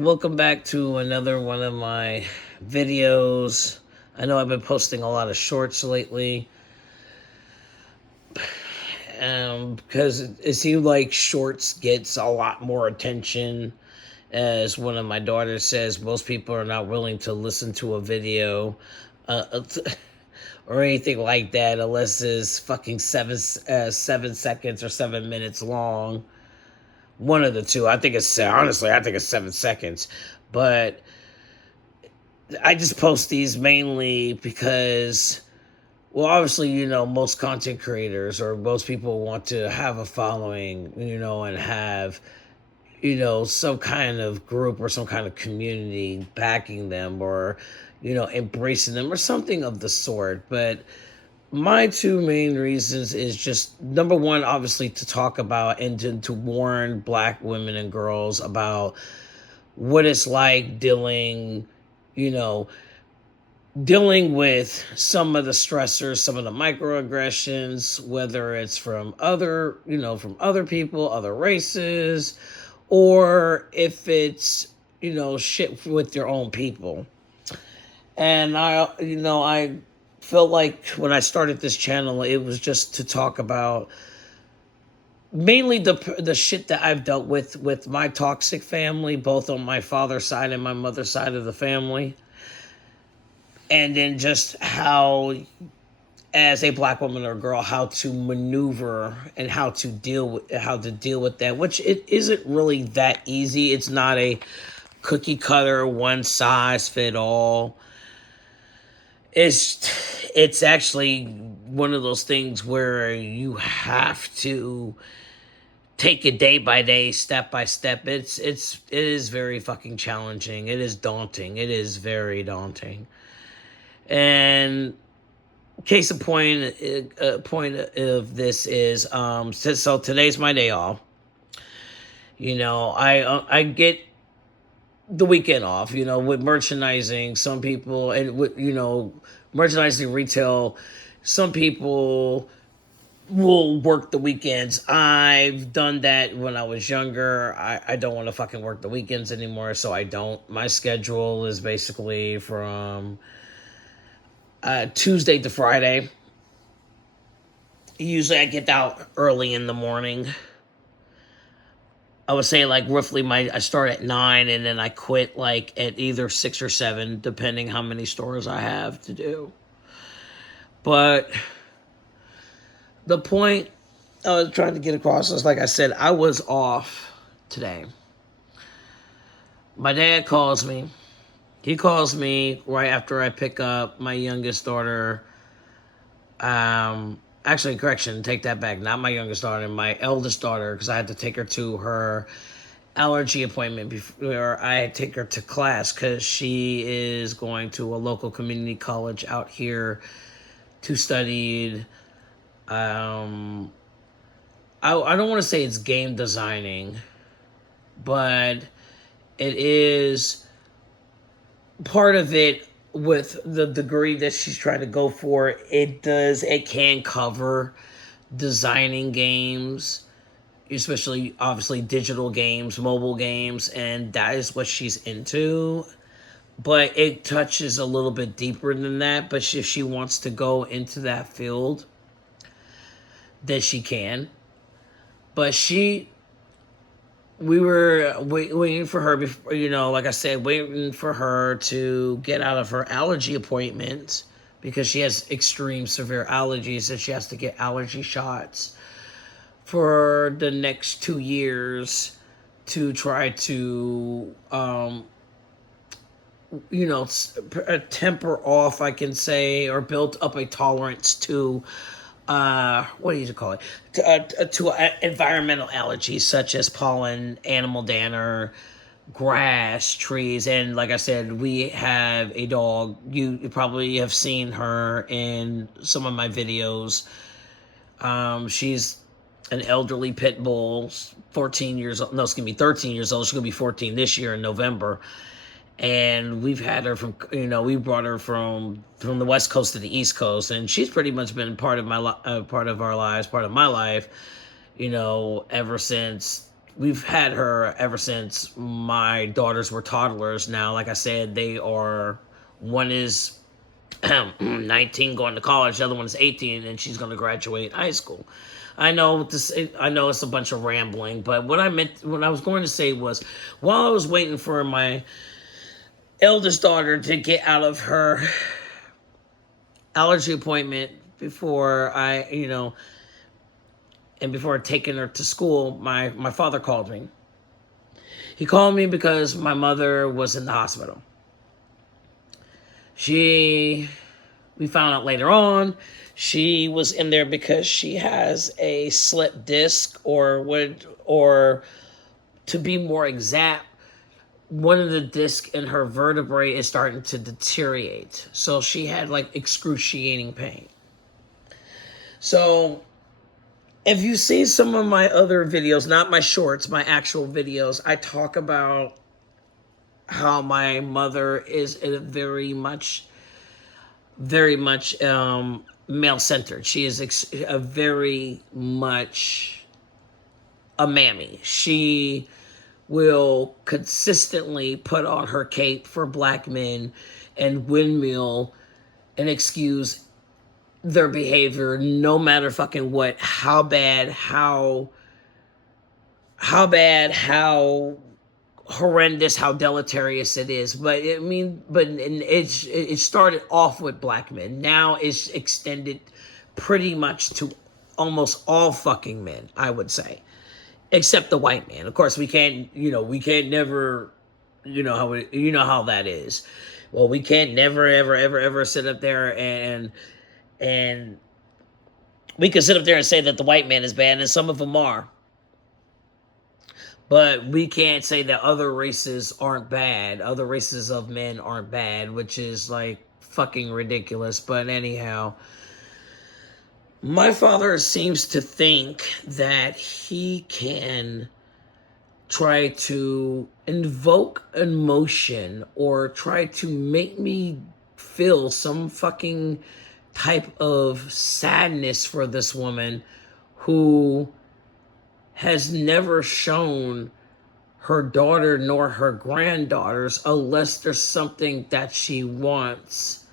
Welcome back to another one of my videos. I know I've been posting a lot of shorts lately because it seems like shorts gets a lot more attention. As one of my daughters says, most people are not willing to listen to a video or anything like that unless it's fucking 7 seconds or 7 minutes long. One of the two. I think it's 7 seconds. But I just post these mainly because, well, obviously, most content creators or most people want to have a following, and have, some kind of group or some kind of community backing them or, embracing them or something of the sort. But my two main reasons is just number one, obviously, to talk about and to warn Black women and girls about what it's like you know, dealing with some of the stressors, some of the microaggressions, whether it's from other people, other races, or if it's, shit with your own people. And I felt like when I started this channel, it was just to talk about mainly the shit that I've dealt with my toxic family, both on my father's side and my mother's side of the family. And then just how, as a Black woman or girl, how to maneuver and how to deal with that, which it isn't really that easy. It's not a cookie cutter, one size fit all. It's actually one of those things where you have to take it day by day, step by step. It is very fucking challenging. It is daunting. It is very daunting. And case in point, point of this is so today's my day off. I get the weekend off. With merchandising, some people, and with merchandising retail, some people will work the weekends. I've done that when I was younger. I don't want to fucking work the weekends anymore, so I don't. My schedule is basically from Tuesday to Friday. Usually I get out early in the morning. I would say like roughly I start at 9 and then I quit like at either 6 or 7, depending how many stores I have to do. But the point I was trying to get across is, like I said, I was off today. My dad calls me. He calls me right after I pick up my youngest daughter. Actually, correction, take that back. Not my youngest daughter, my eldest daughter, because I had to take her to her allergy appointment before I take her to class, because she is going to a local community college out here to study. I don't want to say it's game designing, but it is part of it. With the degree that she's trying to go for, it can cover designing games, especially obviously digital games, mobile games, and that is what she's into. But it touches a little bit deeper than that. But if she wants to go into that field, then she can. But we were waiting for her before, like I said, waiting for her to get out of her allergy appointment because she has extreme severe allergies and she has to get allergy shots for the next 2 years to try to, temper off, I can say, or build up a tolerance to what do you call it? To environmental allergies such as pollen, animal dander, grass, trees, and like I said, we have a dog. You probably have seen her in some of my videos. She's an elderly pit bull, 14 years old. No, it's gonna be 13 years old. She's gonna be 14 this year in November. And we've had her from, we brought her from the West Coast to the East Coast, and she's pretty much been part of our lives, part of my life, ever since we've had her ever since my daughters were toddlers. Now, like I said, one is 19 going to college, the other one is 18, and she's going to graduate high school. I know it's a bunch of rambling, but what I was going to say was, while I was waiting for my eldest daughter to get out of her allergy appointment before before taking her to school, my father called me. He called me because my mother was in the hospital. We found out later on, she was in there because she has a slip disc, or to be more exact, one of the discs in her vertebrae is starting to deteriorate. So she had like excruciating pain. So if you see some of my other videos, not my shorts, my actual videos, I talk about how my mother is very much male-centered. She is very much a mammy. She will consistently put on her cape for black men and windmill and excuse their behavior, no matter fucking what, how horrendous, how deleterious it is. But it started off with black men. Now it's extended pretty much to almost all fucking men, I would say, except the white man. Of course, we can't never, you know how that is. Well, we can't never, ever, ever, ever sit up there and we can sit up there and say that the white man is bad, and some of them are. But we can't say that other races aren't bad. Other races of men aren't bad, which is like fucking ridiculous. But anyhow, my father seems to think that he can try to invoke emotion or try to make me feel some fucking type of sadness for this woman who has never shown her daughter nor her granddaughters, unless there's something that she wants,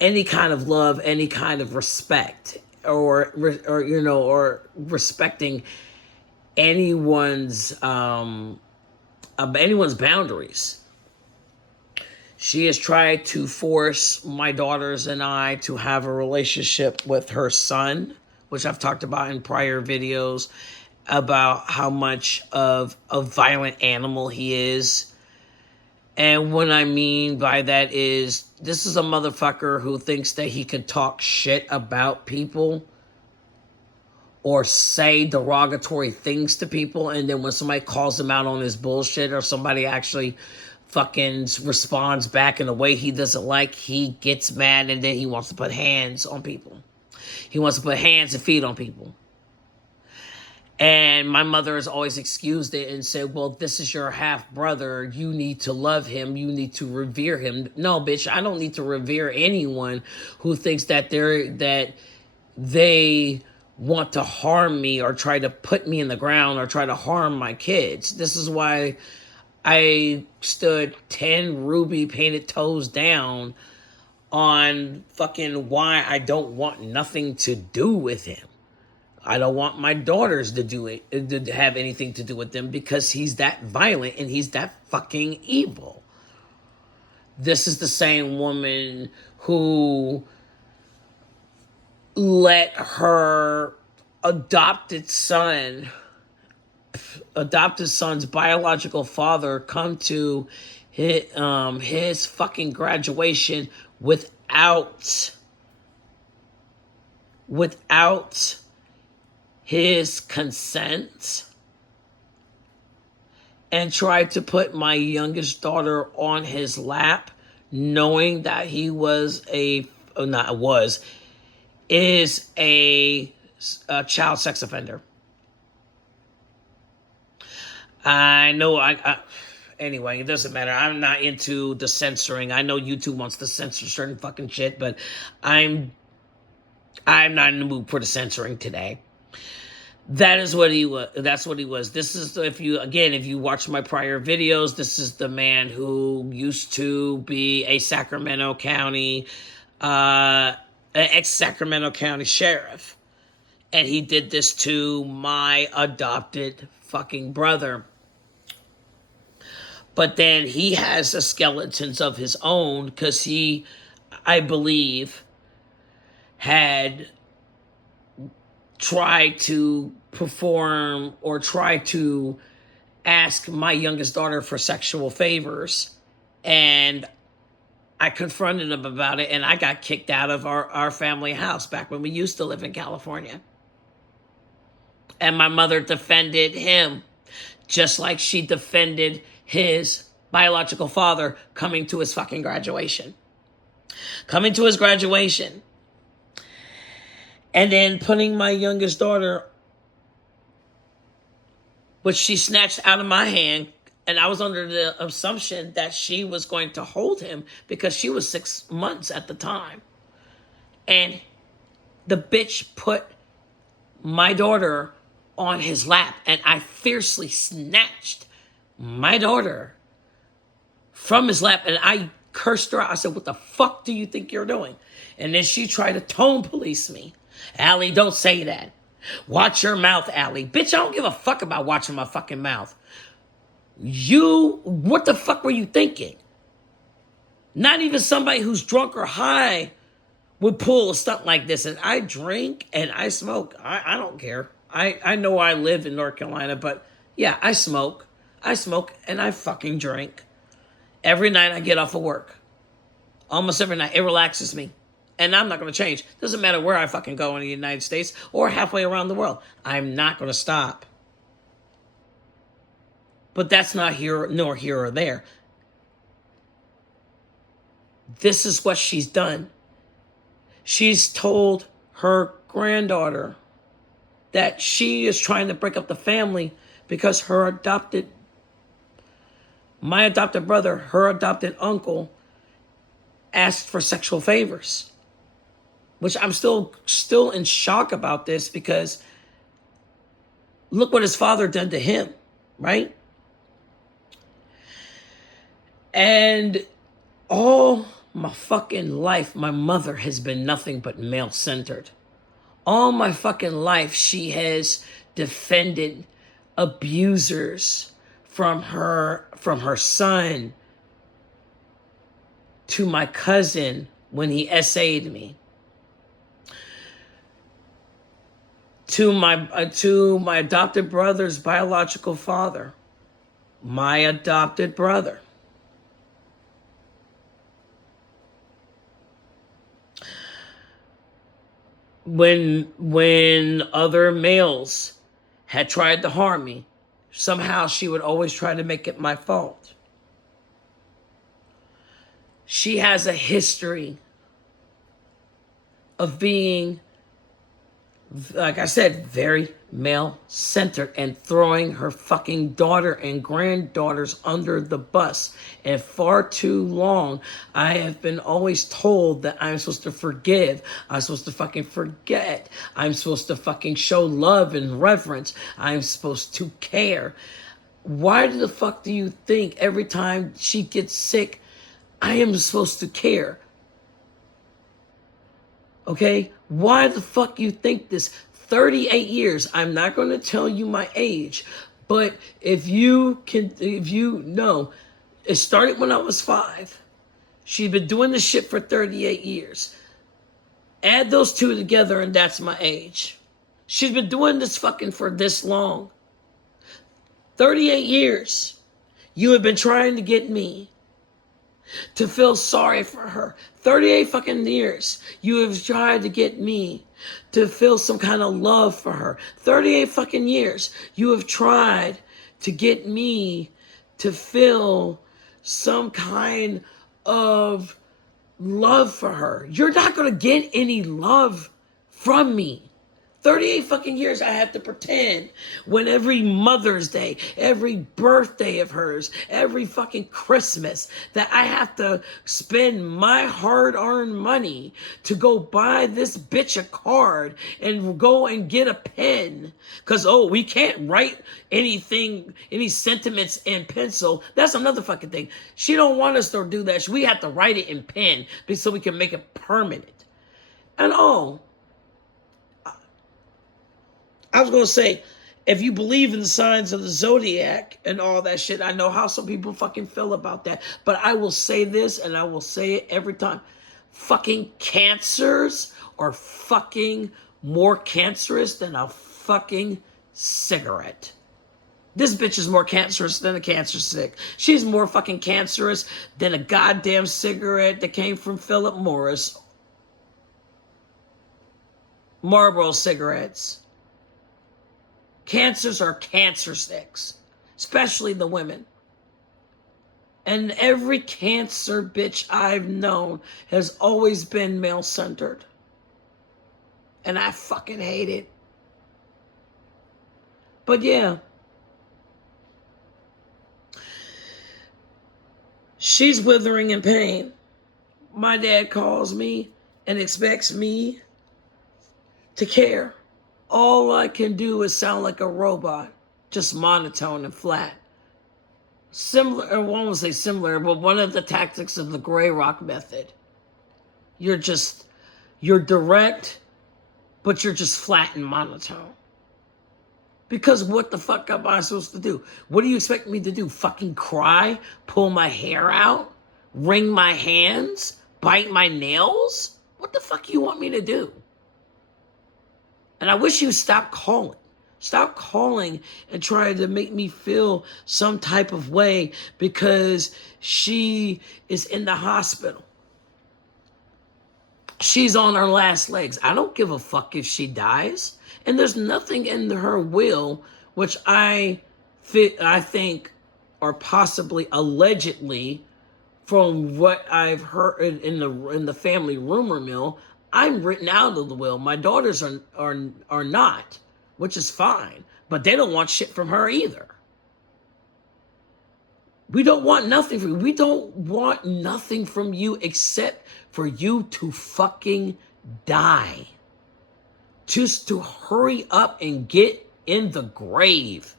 any kind of love, any kind of respect, or respecting anyone's boundaries. She has tried to force my daughters and I to have a relationship with her son, which I've talked about in prior videos, about how much of a violent animal he is. And what I mean by that is, this is a motherfucker who thinks that he can talk shit about people or say derogatory things to people, and then when somebody calls him out on his bullshit, or somebody actually fucking responds back in a way he doesn't like, he gets mad, and then he wants to put hands on people. He wants to put hands and feet on people. And my mother has always excused it and said, well, this is your half brother. You need to love him. You need to revere him. No, bitch, I don't need to revere anyone who thinks that they want to harm me or try to put me in the ground or try to harm my kids. This is why I stood 10 ruby painted toes down on fucking why I don't want nothing to do with him. I don't want my daughters to have anything to do with them, because he's that violent and he's that fucking evil. This is the same woman who let her adopted son's biological father come to his fucking graduation without his consent, and tried to put my youngest daughter on his lap, knowing that he is a child sex offender. I know. Anyway, it doesn't matter. I'm not into the censoring. I know YouTube wants to censor certain fucking shit, but I'm not in the mood for the censoring today. That is what he was. That's what he was. This is, if you watch my prior videos, this is the man who used to be a Sacramento County, an ex-Sacramento County sheriff. And he did this to my adopted fucking brother. But then he has the skeletons of his own because he, I believe, had tried to perform or try to ask my youngest daughter for sexual favors. And I confronted him about it, and I got kicked out of our family house back when we used to live in California. And my mother defended him just like she defended his biological father coming to his fucking graduation. Coming to his graduation. And then putting my youngest daughter, which she snatched out of my hand, and I was under the assumption that she was going to hold him because she was 6 months at the time. And the bitch put my daughter on his lap, and I fiercely snatched my daughter from his lap, and I cursed her out. I said, "What the fuck do you think you're doing?" And then she tried to tone police me. "Allie, don't say that. Watch your mouth, Allie." Bitch, I don't give a fuck about watching my fucking mouth. What the fuck were you thinking? Not even somebody who's drunk or high would pull a stunt like this. And I drink and I smoke. I don't care. I know I live in North Carolina, but yeah, I smoke. I smoke and I fucking drink. Every night I get off of work. Almost every night. It relaxes me. And I'm not going to change. Doesn't matter where I fucking go in the United States or halfway around the world. I'm not going to stop. But that's not here or there. This is what she's done. She's told her granddaughter that she is trying to break up the family because my adopted brother, her adopted uncle, asked for sexual favors. Which I'm still in shock about this because look what his father done to him, right? And all my fucking life, my mother has been nothing but male-centered. All my fucking life, she has defended abusers from her son to my cousin when he SA'd me. To my adopted brother's biological father, my adopted brother. When other males had tried to harm me, somehow she would always try to make it my fault. She has a history of being, like I said, very male-centered and throwing her fucking daughter and granddaughters under the bus. And far too long, I have been always told that I'm supposed to forgive. I'm supposed to fucking forget. I'm supposed to fucking show love and reverence. I'm supposed to care. Why the fuck do you think every time she gets sick, I am supposed to care? Okay? Why the fuck you think this? 38 years. I'm not going to tell you my age, but if you know, it started when I was 5. She's been doing this shit for 38 years. Add those two together and that's my age. She's been doing this fucking for this long. 38 years. You have been trying to get me to feel sorry for her. 38 fucking years. You have tried to get me to feel some kind of love for her. 38 fucking years. You have tried to get me to feel some kind of love for her. You're not going to get any love from me. 38 fucking years I have to pretend when every Mother's Day, every birthday of hers, every fucking Christmas, that I have to spend my hard-earned money to go buy this bitch a card and go and get a pen. Because, we can't write anything, any sentiments in pencil. That's another fucking thing. She don't want us to do that. We have to write it in pen so we can make it permanent. And I was going to say, if you believe in the signs of the zodiac and all that shit, I know how some people fucking feel about that. But I will say this, and I will say it every time. Fucking cancers are fucking more cancerous than a fucking cigarette. This bitch is more cancerous than a cancer stick. She's more fucking cancerous than a goddamn cigarette that came from Philip Morris. Marlboro cigarettes. Cancers are cancer sticks, especially the women. And every cancer bitch I've known has always been male-centered. And I fucking hate it. But yeah. She's withering in pain. My dad calls me and expects me to care. All I can do is sound like a robot, just monotone and flat. Similar, I won't say similar, but one of the tactics of the gray rock method. You're direct, but you're just flat and monotone. Because what the fuck am I supposed to do? What do you expect me to do? Fucking cry? Pull my hair out? Wring my hands? Bite my nails? What the fuck you want me to do? And I wish you would stop calling. Stop calling and trying to make me feel some type of way because she is in the hospital. She's on her last legs. I don't give a fuck if she dies. And there's nothing in her will, which I think, or possibly allegedly, from what I've heard in the family rumor mill, I'm written out of the will. My daughters are not, which is fine. But they don't want shit from her either. We don't want nothing from you. We don't want nothing from you except for you to fucking die. Just to hurry up and get in the grave.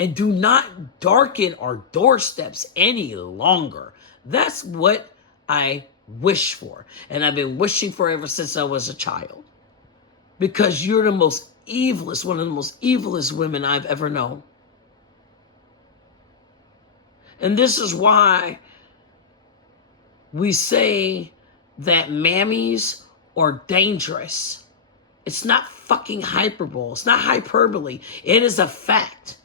And do not darken our doorsteps any longer. That's what I wish for. And I've been wishing for ever since I was a child. Because you're the most evilest, one of the most evilest women I've ever known. And this is why we say that mammies are dangerous. It's not fucking hyperbole. It's not hyperbole. It is a fact.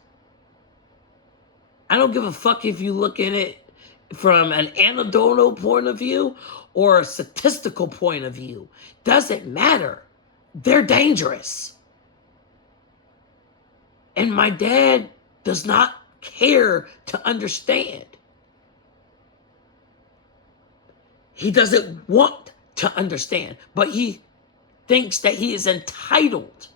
I don't give a fuck if you look at it from an anecdotal point of view or a statistical point of view. Doesn't matter. They're dangerous. And my dad does not care to understand. He doesn't want to understand, but he thinks that he is entitled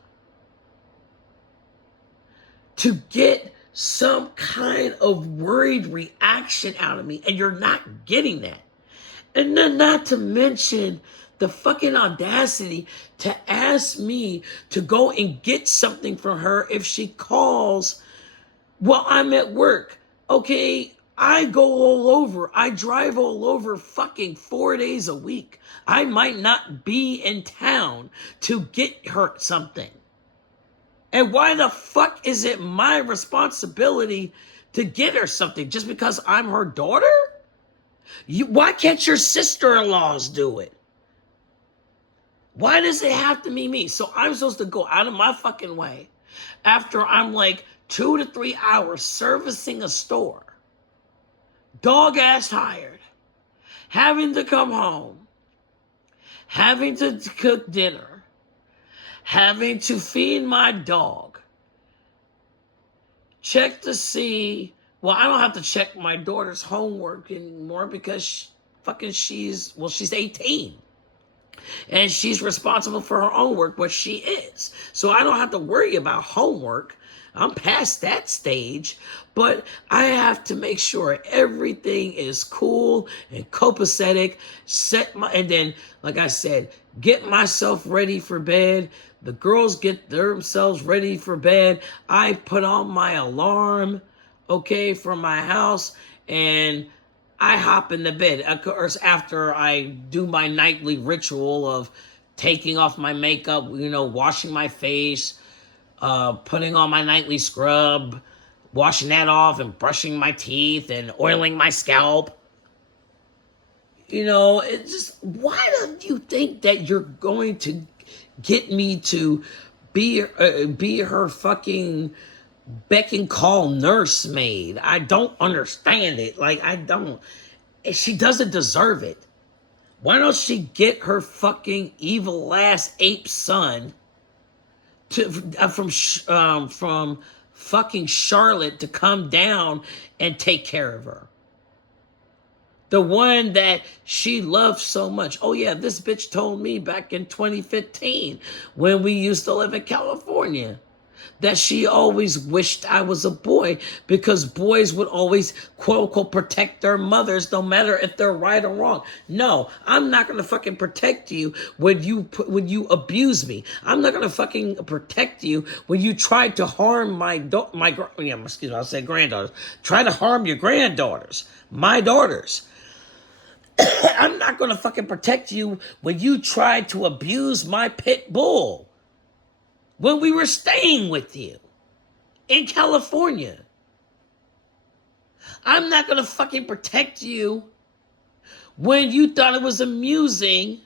to get some kind of worried reaction out of me, and you're not getting that. And then not to mention the fucking audacity to ask me to go and get something from her if she calls while I'm at work. Okay, I go all over. I drive all over fucking 4 days a week. I might not be in town to get her something. And why the fuck is it my responsibility to get her something just because I'm her daughter? Why can't your sister-in-laws do it? Why does it have to be me? So I'm supposed to go out of my fucking way after I'm like 2 to 3 hours servicing a store, dog-ass tired, having to come home, having to cook dinner, having to feed my dog, check to see, well, I don't have to check my daughter's homework anymore because she's 18. And she's responsible for her own work, but she is. So I don't have to worry about homework. I'm past that stage, but I have to make sure everything is cool and copacetic. And then, like I said, get myself ready for bed. The girls get themselves ready for bed. I put on my alarm, okay, for my house, and I hop into bed. Of course, after I do my nightly ritual of taking off my makeup, washing my face, putting on my nightly scrub, washing that off and brushing my teeth and oiling my scalp. It's just, why do you think that you're going to get me to be her fucking beck and call nursemaid? I don't understand it. Like, I don't. She doesn't deserve it. Why don't she get her fucking evil ass ape son from fucking Charlotte to come down and take care of her? The one that she loves so much. Oh yeah, this bitch told me back in 2015 when we used to live in California that she always wished I was a boy because boys would always, quote unquote, protect their mothers no matter if they're right or wrong. No, I'm not going to fucking protect you when you abuse me. I'm not going to fucking protect you when you try to harm I'll say granddaughters. Try to harm your granddaughters, my daughters. I'm not going to fucking protect you when you try to abuse my pit bull when we were staying with you in California. I'm not going to fucking protect you when you thought it was amusing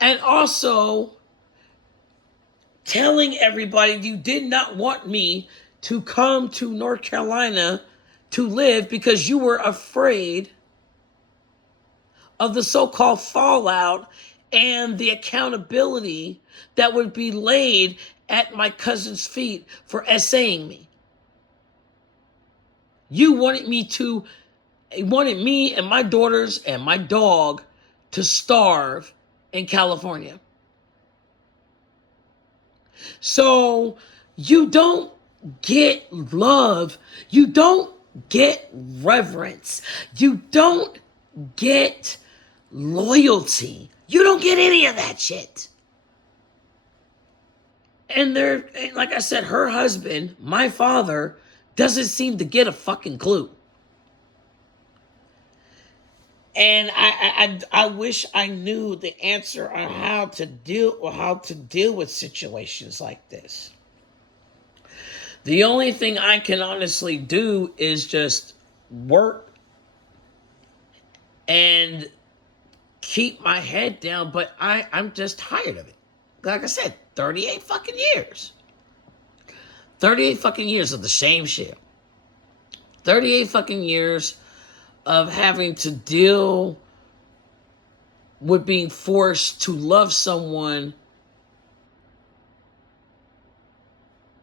and also telling everybody you did not want me to come to North Carolina to live because you were afraid of the so-called fallout and the accountability that would be laid at my cousin's feet for essaying me. You wanted me and my daughters and my dog to starve in California. So you don't get love. You don't get reverence. You don't get loyalty. You don't get any of that shit. And like I said, her husband, my father, doesn't seem to get a fucking clue. And I wish I knew the answer on how to deal with situations like this. The only thing I can honestly do is just work and keep my head down, but I'm just tired of it. Like I said, 38 fucking years. 38 fucking years of the same shit. 38 fucking years of having to deal with being forced to love someone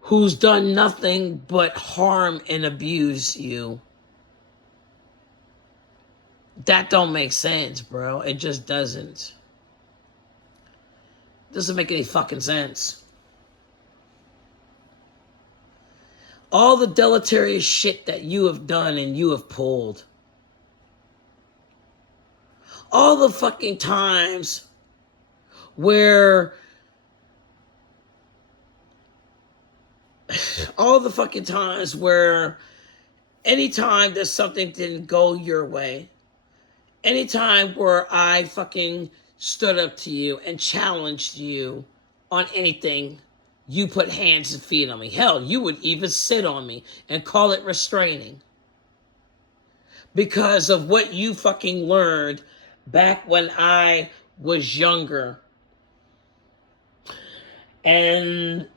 who's done nothing but harm and abuse you. That don't make sense, bro. It just doesn't. Doesn't make any fucking sense. All the deleterious shit that you have done and you have pulled. All the fucking times where anytime that something didn't go your way, anytime where I fucking stood up to you and challenged you on anything, you put hands and feet on me. Hell, you would even sit on me and call it restraining. Because of what you fucking learned back when I was younger. And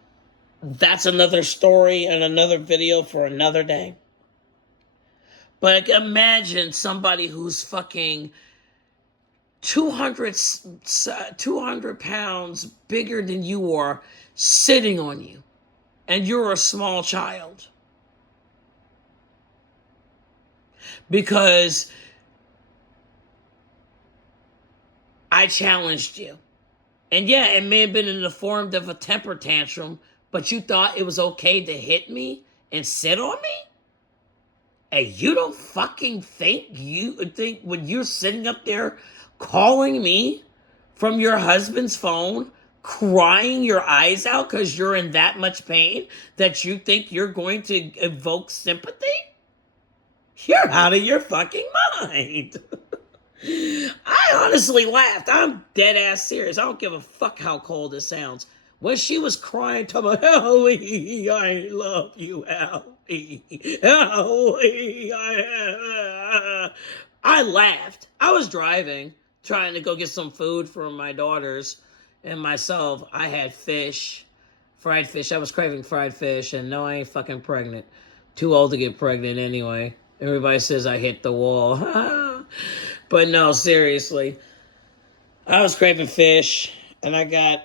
that's another story and another video for another day. But imagine somebody who's fucking 200 pounds bigger than you are sitting on you. And you're a small child. Because I challenged you. And yeah, it may have been in the form of a temper tantrum, but you thought it was okay to hit me and sit on me? And you don't fucking think when you're sitting up there calling me from your husband's phone, crying your eyes out because you're in that much pain, that you think you're going to evoke sympathy? You're out of your fucking mind. I honestly laughed. I'm dead ass serious. I don't give a fuck how cold it sounds. When she was crying, talking about, Ellie, I love you, Ellie. Ellie, I laughed. I was driving, trying to go get some food for my daughters and myself. I had fish, fried fish. I was craving fried fish, and no, I ain't fucking pregnant. Too old to get pregnant anyway. Everybody says I hit the wall. But no, seriously. I was craving fish, and I got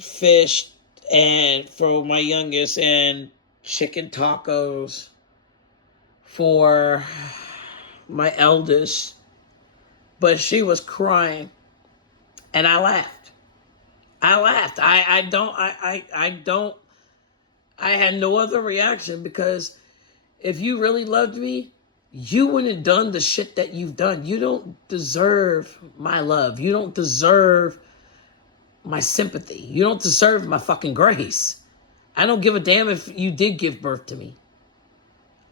fish and for my youngest and chicken tacos for my eldest. But she was crying, and I laughed. I had no other reaction, because if you really loved me, you wouldn't have done the shit that you've done. You don't deserve my love. You don't deserve my sympathy. You don't deserve my fucking grace. I don't give a damn if you did give birth to me.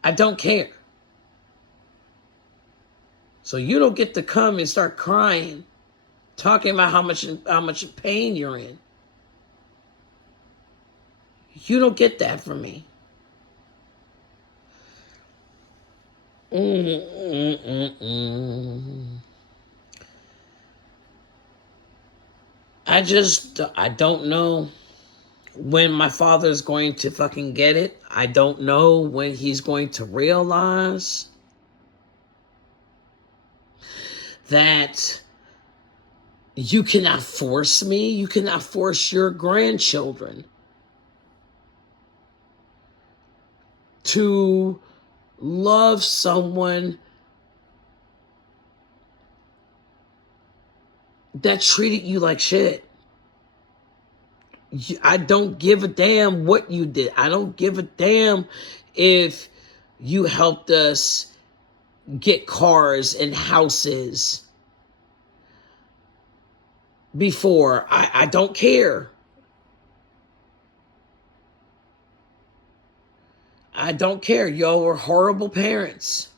I don't care. So you don't get to come and start crying, talking about how much pain you're in. You don't get that from me. I don't know when my father's going to fucking get it. I don't know when he's going to realize that you cannot force me. You cannot force your grandchildren to love someone that treated you like shit. I don't give a damn what you did. I don't give a damn if you helped us get cars and houses before. I don't care. I don't care. Y'all were horrible parents.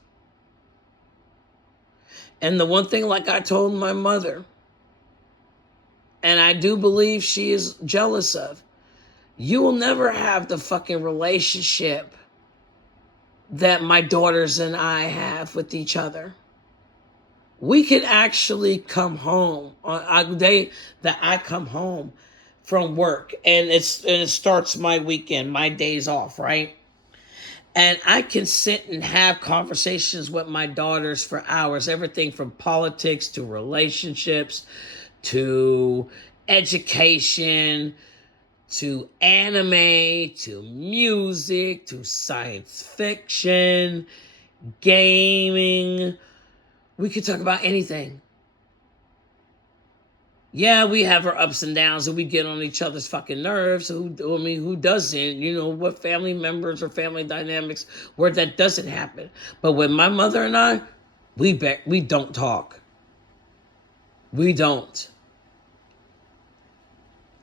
And the one thing, like I told my mother, and I do believe she is jealous of, you will never have the fucking relationship that my daughters and I have with each other. We could actually come home on a day that I come home from work, and it starts my weekend, my days off, right? And I can sit and have conversations with my daughters for hours, everything from politics to relationships to education to anime to music to science fiction, gaming. We could talk about anything. Yeah, we have our ups and downs, and we get on each other's fucking nerves. Who doesn't? You know, what family members or family dynamics where that doesn't happen. But with my mother and I, we don't talk. We don't.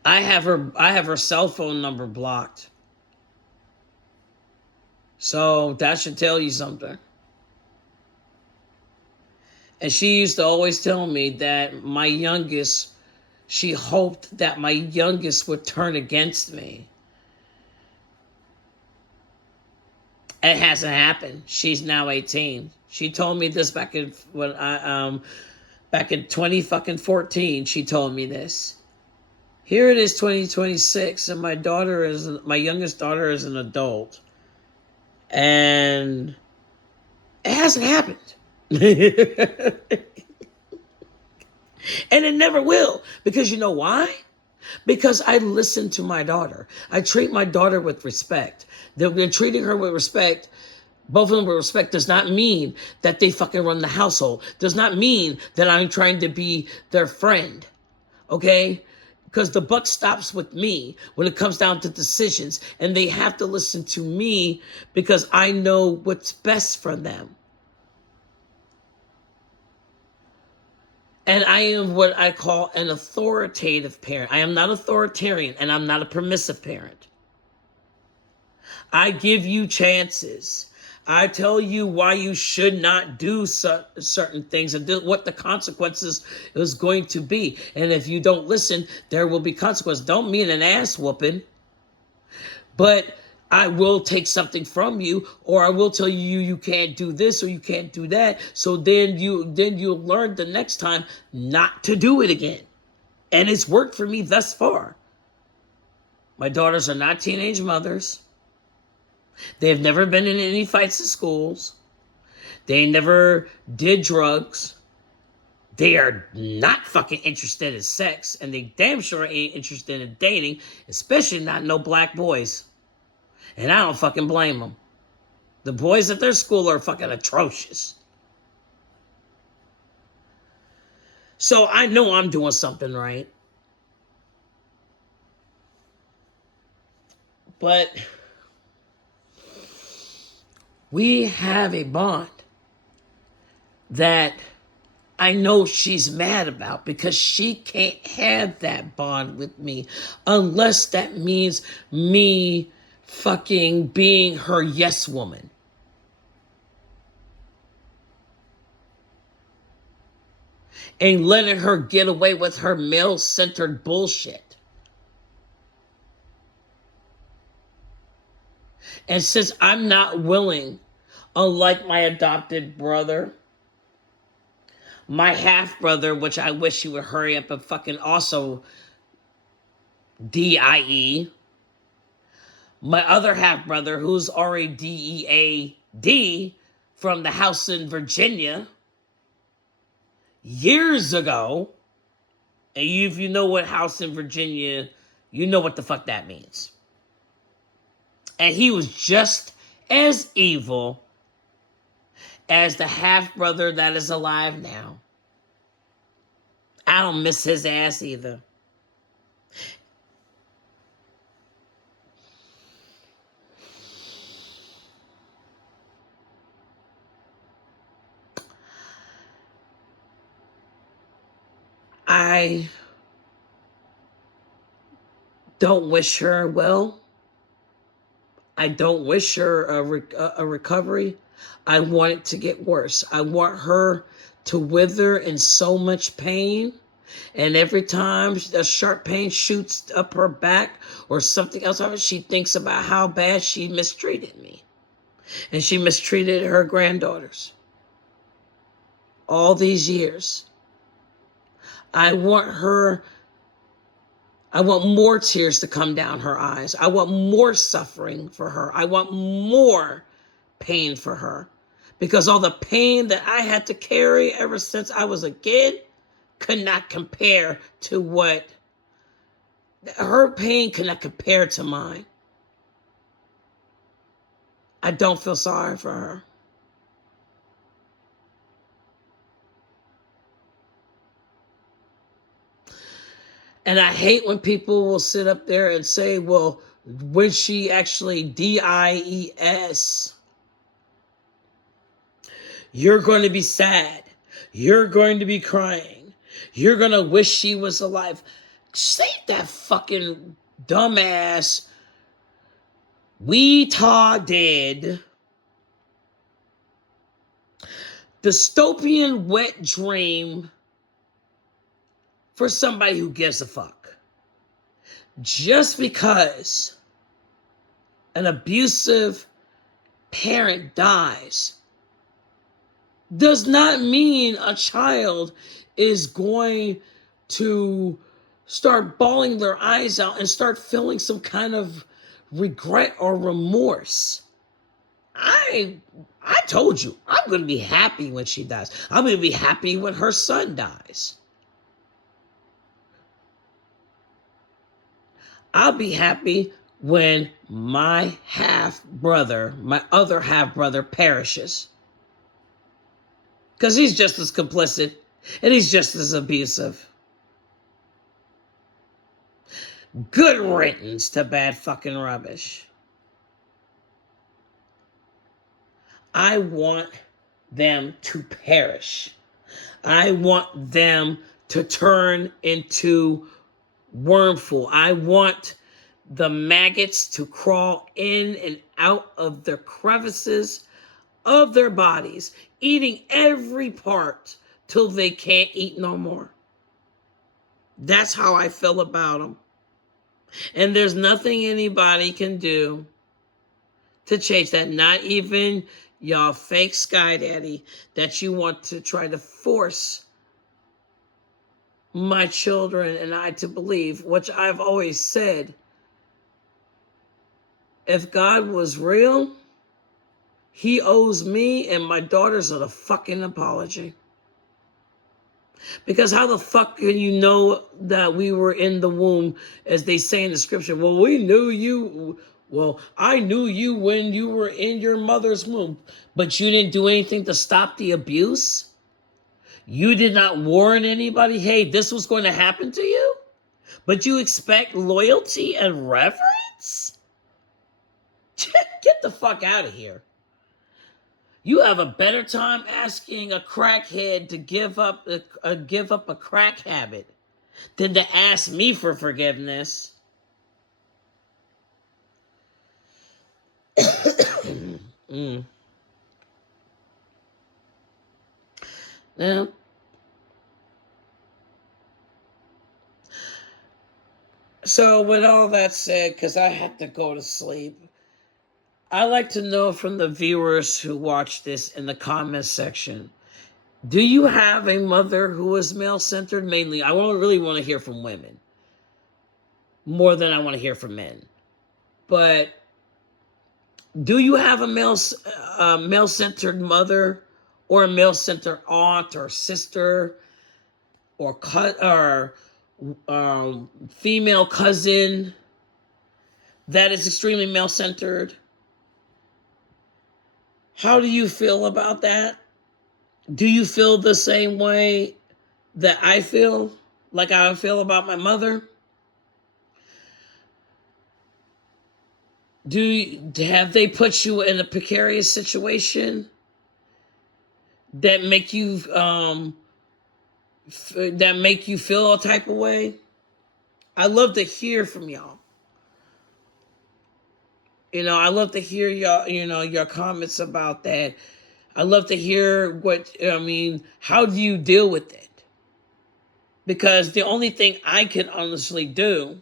I have her cell phone number blocked. So that should tell you something. And she used to always tell me that she hoped that my youngest would turn against me. It hasn't happened. She's now 18. She told me this back in 2014. She told me this. Here it is, 2026, and my youngest daughter is an adult, and it hasn't happened. And it never will. Because you know why? Because I listen to my daughter. I treat my daughter with respect. They're treating her with respect Both of them with respect does not mean that they fucking run the household. Does not mean that I'm trying to be their friend. Okay? Because the buck stops with me when it comes down to decisions. And they have to listen to me because I know what's best for them. And I am what I call an authoritative parent. I am not authoritarian, and I'm not a permissive parent. I give you chances. I tell you why you should not do certain things and what the consequences is going to be. And if you don't listen, there will be consequences. Don't mean an ass whooping, but I will take something from you, or I will tell you you can't do this or you can't do that. So then you'll learn the next time not to do it again. And it's worked for me thus far. My daughters are not teenage mothers. They have never been in any fights in schools. They never did drugs. They are not fucking interested in sex, and they damn sure ain't interested in dating, especially not no black boys. And I don't fucking blame them. The boys at their school are fucking atrocious. So I know I'm doing something right. But we have a bond that I know she's mad about because she can't have that bond with me unless that means me fucking being her yes woman. And letting her get away with her male-centered bullshit. And since I'm not willing, unlike my adopted brother, my half-brother, which I wish he would hurry up and fucking also DIE, my other half-brother, who's already DEAD from the house in Virginia years ago, and if you know what house in Virginia, you know what the fuck that means. And he was just as evil as the half-brother that is alive now. I don't miss his ass either. I don't wish her well. I don't wish her a recovery. I want it to get worse. I want her to wither in so much pain. And every time a sharp pain shoots up her back or something else, she thinks about how bad she mistreated me. And she mistreated her granddaughters. All these years. I want more tears to come down her eyes. I want more suffering for her. I want more pain for her. Because all the pain that I had to carry ever since I was a kid could not compare to what... Her pain could not compare to mine. I don't feel sorry for her. And I hate when people will sit up there and say, well, when she actually DIES, you're going to be sad. You're going to be crying. You're going to wish she was alive. Save that fucking dumbass retarded dystopian wet dream for somebody who gives a fuck. Just because an abusive parent dies does not mean a child is going to start bawling their eyes out and start feeling some kind of regret or remorse. I told you, I'm going to be happy when she dies. I'm going to be happy when her son dies. I'll be happy when my half-brother, my other half-brother perishes. Because he's just as complicit and he's just as abusive. Good riddance to bad fucking rubbish. I want them to perish. I want them to turn into wormful. I want the maggots to crawl in and out of the crevices of their bodies, eating every part till they can't eat no more. That's how I feel about them. And there's nothing anybody can do to change that. Not even y'all fake Sky Daddy that you want to try to force my children and I to believe, which I've always said, if God was real, he owes me and my daughters a fucking apology. Because how the fuck can you know that we were in the womb, as they say in the scripture? Well, we knew you. Well, I knew you when you were in your mother's womb, but you didn't do anything to stop the abuse? You did not warn anybody, hey, this was going to happen to you? But you expect loyalty and reverence? Get the fuck out of here. You have a better time asking a crackhead to give up a crack habit than to ask me for forgiveness. Now, so with all that said, because I have to go to sleep, I like to know from the viewers who watch this in the comments section, do you have a mother who is male-centered? Mainly, I really want to hear from women more than I want to hear from men. But do you have a male-centered mother or a male-centered aunt or sister or female cousin that is extremely male-centered? How do you feel about that? Do you feel the same way that I feel, like I feel about my mother? Have they put you in a precarious situation that make you feel a type of way? I love to hear from y'all. I love to hear y'all, your comments about that. I love to hear how do you deal with it? Because the only thing I can honestly do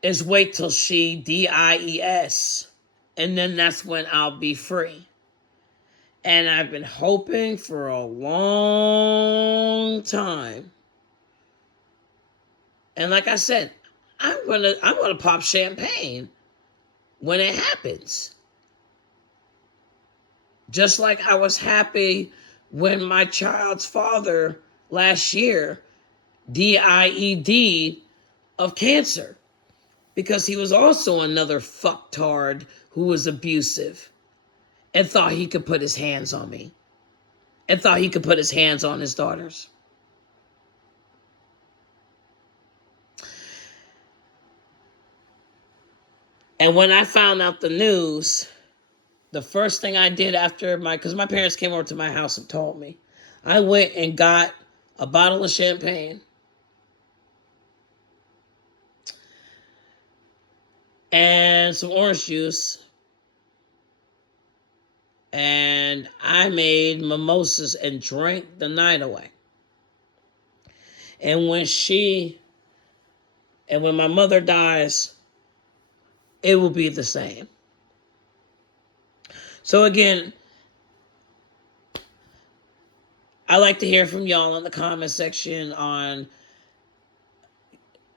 is wait till she dies. And then that's when I'll be free. And I've been hoping for a long time. And like I said, I'm gonna pop champagne when it happens. Just like I was happy when my child's father last year died of cancer, because he was also another fucktard who was abusive and thought he could put his hands on me and thought he could put his hands on his daughters. And when I found out the news, the first thing I did because my parents came over to my house and told me, I went and got a bottle of champagne and some orange juice, and I made mimosas and drank the night away. And when my mother dies, it will be the same. So again, I like to hear from y'all in the comment section on,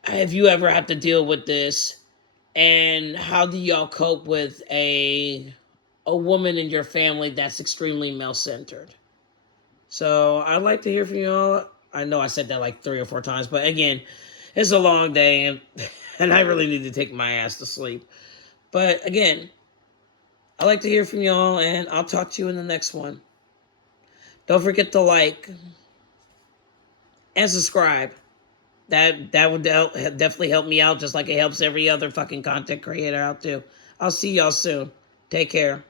have you ever had to deal with this? And how do y'all cope with a woman in your family that's extremely male-centered? So I'd like to hear from y'all. I know I said that like 3 or 4 times, but again, It's a long day, and I really need to take my ass to sleep. But again, I like to hear from y'all, and I'll talk to you in the next one. Don't forget to like and subscribe. That would definitely help me out, just like it helps every other fucking content creator out too. I'll see y'all soon. Take care.